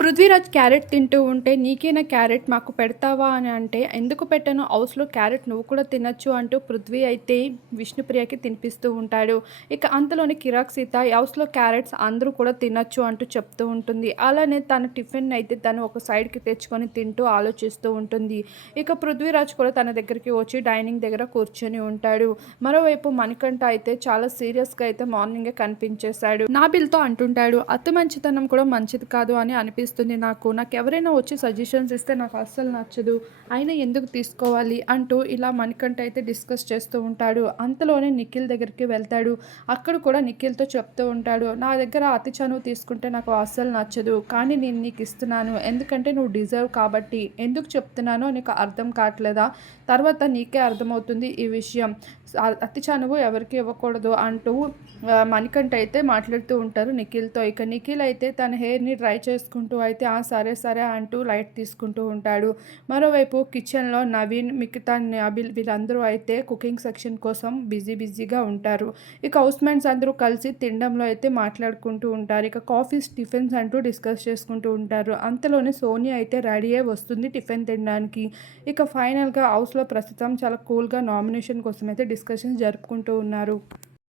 Prithviraj carrot తింటూ ఉంటే నీకేనా క్యారెట్ మాకు పెడతావా అని అంటే ఎందుకు పెట్టను హౌస్లో క్యారెట్ నువ్వు కూడా తినచ్చు అంటూ పృథ్వీ అయితే విష్ణుప్రియకి తినిపిస్తూ ఉంటాడు. ఇక అంతలోని కిరాక్ సీత హౌస్లో క్యారెట్స్ అందరూ కూడా తినచ్చు అంటూ చెప్తూ ఉంటుంది. అలానే తన టిఫిన్ అయితే తను ఒక సైడ్కి తెచ్చుకొని తింటూ ఆలోచిస్తూ ఉంటుంది. ఇక పృథ్వీరాజ్ కూడా తన దగ్గరికి వచ్చి డైనింగ్ దగ్గర కూర్చొని ఉంటాడు. మరోవైపు మణికంఠ అయితే చాలా సీరియస్గా అయితే మార్నింగే కనిపించేశాడు. నాబిల్తో అంటుంటాడు, అతి మంచితనం కూడా మంచిది కాదు అని అనిపిస్తుంది నాకు ఎవరైనా వచ్చి సజెషన్స్ ఇస్తే నాకు అస్సలు నచ్చదు, అయినా ఎందుకు తీసుకోవాలి అంటూ ఇలా మణికంఠ అయితే డిస్కస్ చేస్తూ ఉంటాడు. అంతలోనే నిఖిల్ దగ్గరికి వెళ్తాడు. అక్కడ కూడా నిఖిల్తో చెప్తూ ఉంటాడు, నా దగ్గర అతి చనువు తీసుకుంటే నాకు అస్సలు నచ్చదు, కానీ నేను నీకు ఇస్తున్నాను ఎందుకంటే నువ్వు డిజర్వ్ కాబట్టి. ఎందుకు చెప్తున్నానో నీకు అర్థం కావట్లేదా? తర్వాత నీకే అర్థమవుతుంది ఈ విషయం. అతి చనువు ఎవరికి ఇవ్వకూడదు అంటూ మణికంఠ అయితే మాట్లాడుతూ ఉంటారు నిఖిల్తో. ఇక నిఖిల్ అయితే తన హెయిర్ని డ్రై చేసుకుంటూ అయితే సరే సరే అంటూ లైట్ తీసుకుంటూ ఉంటాడు. మరోవైపు కిచెన్లో నవీన్, మిగతా నాబిల్ వీళ్ళందరూ అయితే కుకింగ్ సెక్షన్ కోసం బిజీగా ఉంటారు. ఇక హౌస్ మేట్స్ అందరూ కలిసి తినడంలో అయితే మాట్లాడుకుంటూ ఉంటారు. ఇక కాఫీస్ టిఫిన్స్ అంటూ డిస్కస్ చేసుకుంటూ ఉంటారు. అంతలోనే సోనియా అయితే రెడీ అయ్యి వస్తుంది టిఫిన్ తినడానికి. ఇక ఫైనల్గా హౌస్లో ప్రస్తుతం చాలా కూల్గా నామినేషన్ కోసం అయితే డిస్కషన్స్ జరుపుకుంటూ ఉన్నారు.